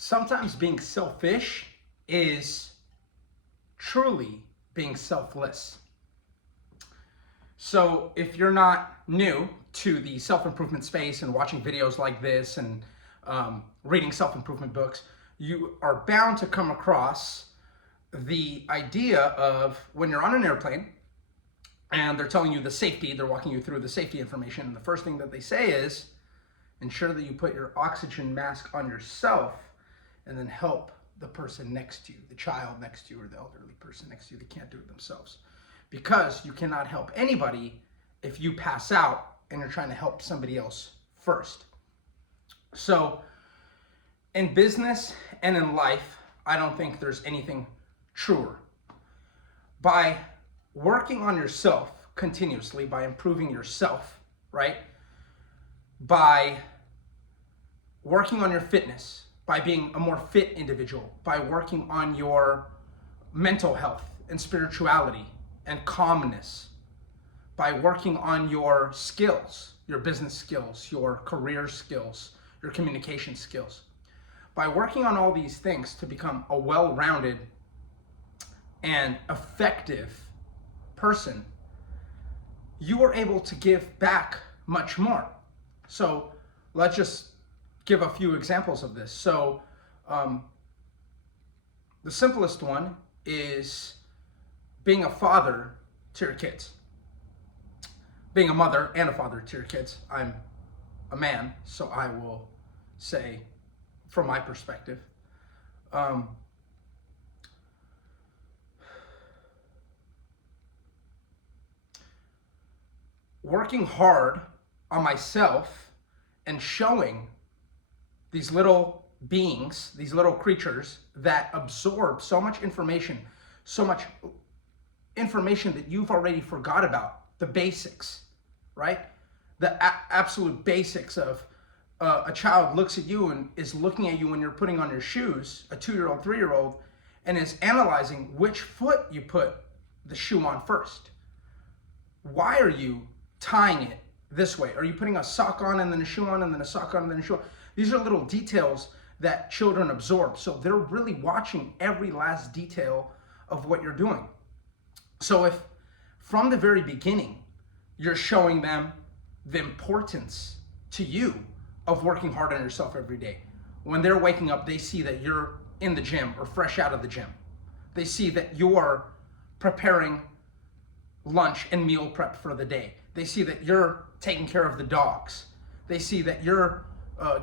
Sometimes being selfish is truly being selfless. So if you're not new to the self-improvement space and watching videos like this and reading self-improvement books, you are bound to come across the idea of when you're on an airplane and they're telling you the safety, they're walking you through the safety information, and the first thing that they say is, ensure that you put your oxygen mask on yourself and then help the person next to you, the child next to you, or the elderly person next to you that can't do it themselves. Because you cannot help anybody if you pass out and you're trying to help somebody else first. So in business and in life, I don't think there's anything truer. By working on yourself continuously, by improving yourself, right? By working on your fitness, by being a more fit individual, by working on your mental health and spirituality and calmness, by working on your skills, your business skills, your career skills, your communication skills. By working on all these things to become a well-rounded and effective person, you are able to give back much more. So let's just give a few examples of this. So the simplest one is being a father to your kids. Being a mother and a father to your kids. I'm a man, so I will say from my perspective. Working hard on myself and showing these little beings, these little creatures that absorb so much information that you've already forgot about, the basics, right? The absolute basics of a child looks at you and is looking at you when you're putting on your shoes, a 2-year-old, 3-year-old, and is analyzing which foot you put the shoe on first. Why are you tying it this way? Are you putting a sock on and then a shoe on and then a sock on and then a shoe on? These are little details that children absorb. So they're really watching every last detail of what you're doing. So if from the very beginning, you're showing them the importance to you of working hard on yourself every day. When they're waking up, they see that you're in the gym or fresh out of the gym. They see that you're preparing lunch and meal prep for the day. They see that you're taking care of the dogs. They see that you're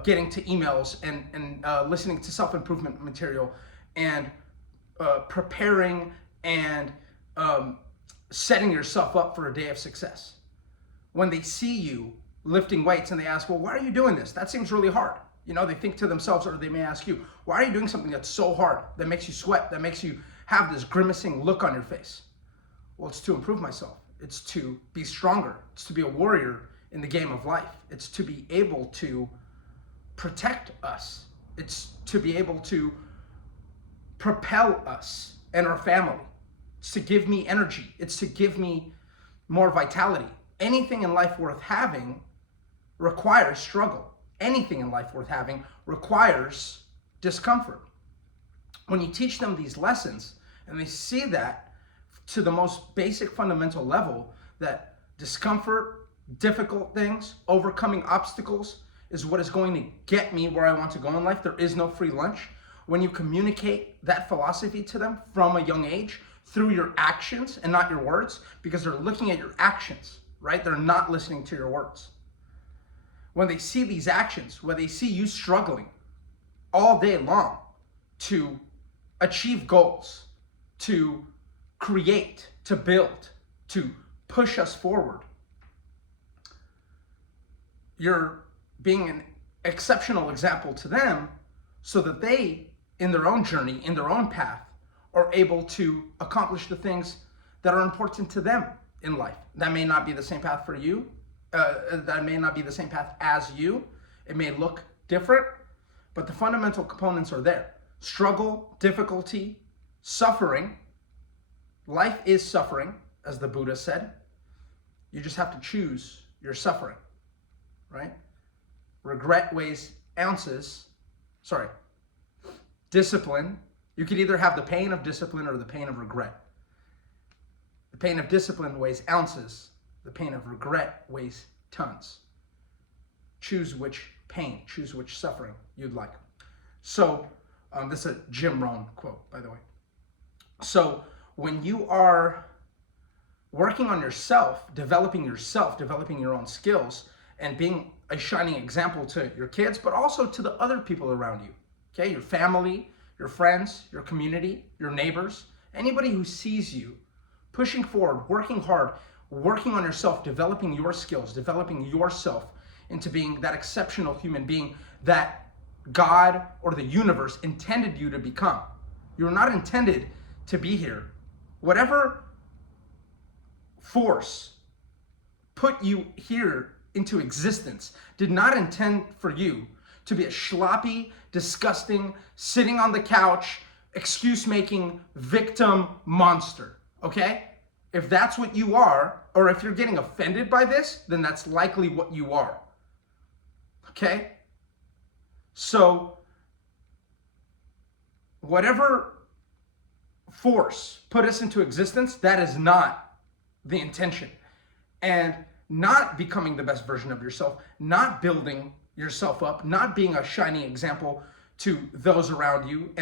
getting to emails and listening to self-improvement material and preparing and setting yourself up for a day of success. When they see you lifting weights and they ask, well, why are you doing this? That seems really hard. You know, they think to themselves, or they may ask you, why are you doing something that's so hard, that makes you sweat, that makes you have this grimacing look on your face? Well, it's to improve myself. It's to be stronger. It's to be a warrior in the game of life. It's to be able to protect us. It's to be able to propel us and our family. It's to give me energy. It's to give me more vitality. Anything in life worth having requires struggle. Anything in life worth having requires discomfort. When you teach them these lessons and they see that to the most basic fundamental level, that discomfort, difficult things, overcoming obstacles is what is going to get me where I want to go in life. There is no free lunch. When you communicate that philosophy to them from a young age through your actions and not your words, because they're looking at your actions, right? They're not listening to your words. When they see these actions, when they see you struggling all day long to achieve goals, to create, to build, to push us forward, you're being an exceptional example to them so that they, in their own journey, in their own path, are able to accomplish the things that are important to them in life. That may not be the same path for you. That may not be the same path as you. It may look different, but the fundamental components are there. Struggle, difficulty, suffering. Life is suffering, as the Buddha said. You just have to choose your suffering, right? Regret weighs ounces. Sorry. discipline, you could either have the pain of discipline or the pain of regret. The pain of discipline weighs ounces. The pain of regret weighs tons. Choose which pain, choose which suffering you'd like. So, this is a Jim Rohn quote, by the way. So, when you are working on yourself, developing your own skills, and being a shining example to your kids, but also to the other people around you, okay? Your family, your friends, your community, your neighbors, anybody who sees you pushing forward, working hard, working on yourself, developing your skills, developing yourself into being that exceptional human being that God or the universe intended you to become. You're not intended to be here. Whatever force put you here into existence did not intend for you to be a sloppy, disgusting, sitting on the couch, excuse-making victim monster, okay? If that's what you are, or if you're getting offended by this, then that's likely what you are, okay? So, whatever force put us into existence, that is not the intention. And not becoming the best version of yourself, not building yourself up, not being a shining example to those around you,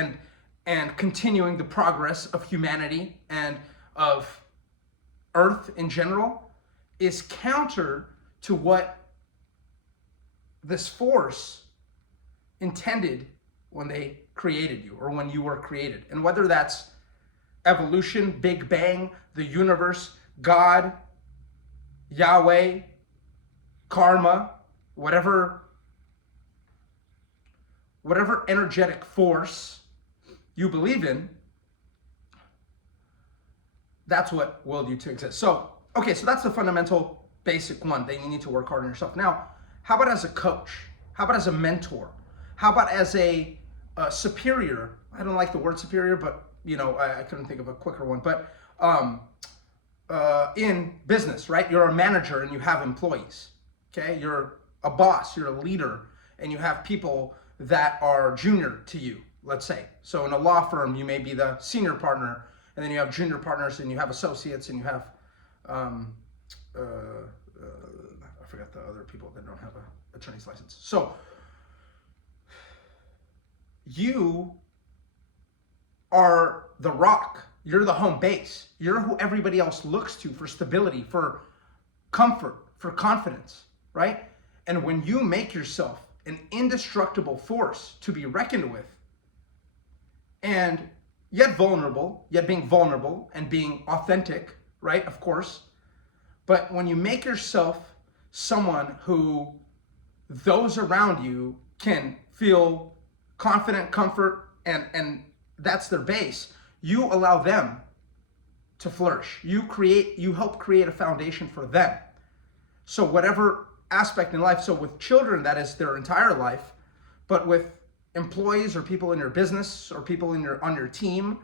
and continuing the progress of humanity and of Earth in general is counter to what this force intended when they created you or when you were created. And whether that's evolution, Big Bang, the universe, God, Yahweh, karma, whatever energetic force you believe in, that's what willed you to exist. So, okay, so that's the fundamental basic one that you need to work hard on yourself. Now, how about as a coach? How about as a mentor? How about as a superior? I don't like the word superior, but I couldn't think of a quicker one. But in business, right? You're a manager and you have employees, okay? You're a boss, you're a leader, and you have people that are junior to you, let's say. So in a law firm, you may be the senior partner, and then you have junior partners, and you have associates, and you have, I forgot the other people that don't have an attorney's license. So you are the rock. You're the home base. You're who everybody else looks to for stability, for comfort, for confidence, right? And when you make yourself an indestructible force to be reckoned with, and yet being vulnerable and being authentic, right? Of course. But when you make yourself someone who those around you can feel confident, comfort, and that's their base, you allow them to flourish. You help create a foundation for them. So whatever aspect in life, so with children, that is their entire life, but with employees or people in your business or people on your team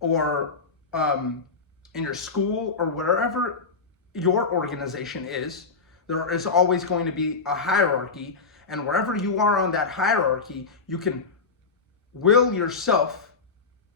or in your school or wherever your organization is, there is always going to be a hierarchy, and wherever you are on that hierarchy, you can will yourself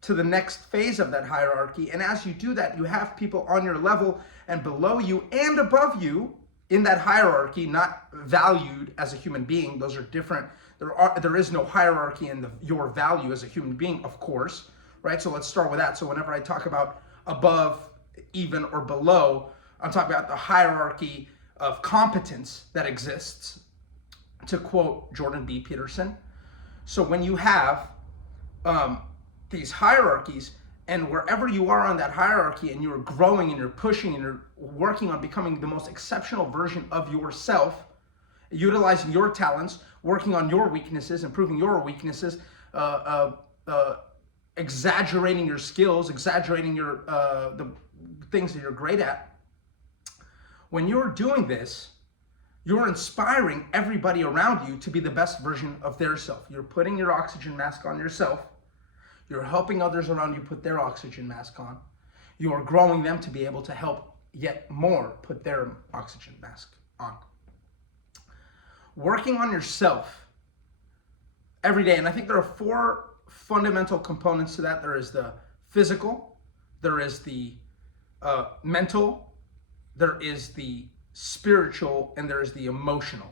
to the next phase of that hierarchy. And as you do that, you have people on your level and below you and above you in that hierarchy, not valued as a human being. Those are different. There is no hierarchy in your value as a human being, of course, right? So let's start with that. So whenever I talk about above, even, or below, I'm talking about the hierarchy of competence that exists, to quote Jordan B. Peterson. So when you have these hierarchies, and wherever you are on that hierarchy and you're growing and you're pushing and you're working on becoming the most exceptional version of yourself, utilizing your talents, working on your weaknesses, improving your weaknesses, exaggerating your skills, exaggerating your the things that you're great at. When you're doing this, you're inspiring everybody around you to be the best version of their self. You're putting your oxygen mask on yourself. You're helping others around you put their oxygen mask on. You're growing them to be able to help yet more put their oxygen mask on. Working on yourself every day, and I think there are fundamental components to that. There is the physical, there is the mental, there is the spiritual, and there is the emotional.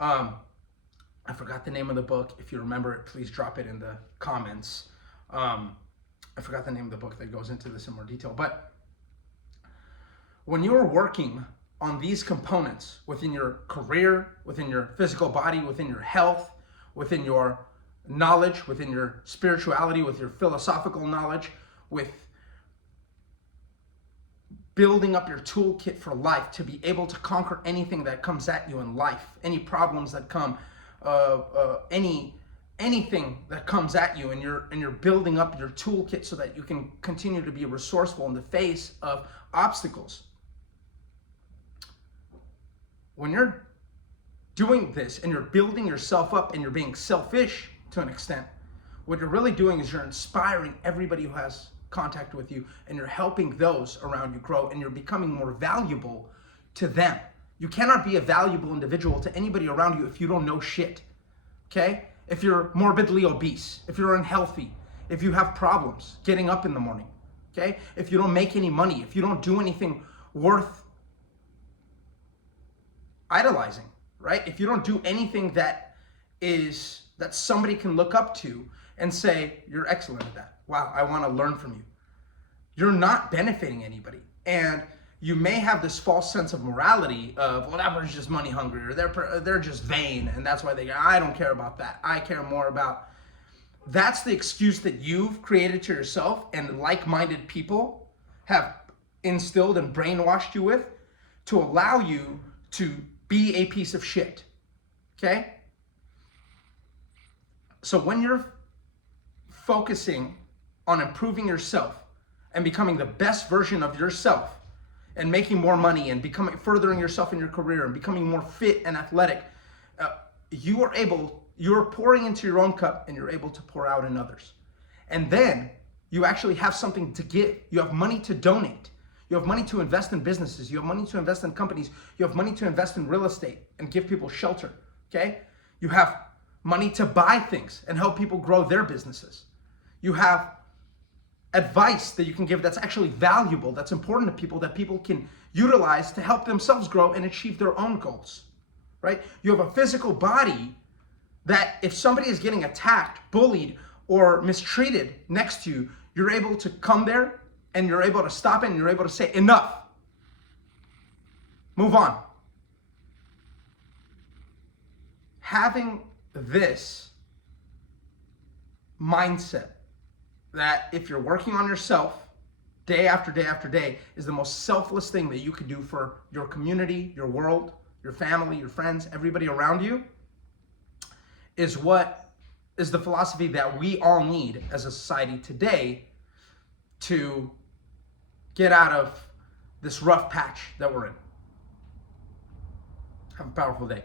I forgot the name of the book. If you remember it, please drop it in the comments. I forgot the name of the book that goes into this in more detail. But when you're working on these components within your career, within your physical body, within your health, within your knowledge, within your spirituality, with your philosophical knowledge, with building up your toolkit for life to be able to conquer anything that comes at you in life, any problems that come, anything that comes at you, and you're building up your toolkit so that you can continue to be resourceful in the face of obstacles. When you're doing this and you're building yourself up and you're being selfish to an extent, what you're really doing is you're inspiring everybody who has contact with you, and you're helping those around you grow, and you're becoming more valuable to them. You cannot be a valuable individual to anybody around you if you don't know shit, okay? If you're morbidly obese, if you're unhealthy, if you have problems getting up in the morning, okay? If you don't make any money, if you don't do anything worth idolizing, right? If you don't do anything that somebody can look up to and say, you're excellent at that. Wow, I want to learn from you. You're not benefiting anybody. And you may have this false sense of morality of, well, that person's just money hungry, or they're just vain, and that's why I don't care about that. I care more about, that's the excuse that you've created to yourself and like-minded people have instilled and brainwashed you with to allow you to be a piece of shit, okay? So when you're focusing on improving yourself and becoming the best version of yourself and making more money and furthering yourself in your career and becoming more fit and athletic, you're pouring into your own cup and you're able to pour out in others. And then you actually have something to give. You have money to donate. You have money to invest in businesses. You have money to invest in companies. You have money to invest in real estate and give people shelter, okay? You have money to buy things and help people grow their businesses. You have advice that you can give that's actually valuable, that's important to people, that people can utilize to help themselves grow and achieve their own goals, right? You have a physical body that if somebody is getting attacked, bullied, or mistreated next to you, you're able to come there and you're able to stop it and you're able to say, enough. Move on. Having this mindset that if you're working on yourself day after day after day is the most selfless thing that you could do for your community, your world, your family, your friends, everybody around you, is the philosophy that we all need as a society today to get out of this rough patch that we're in. Have a powerful day.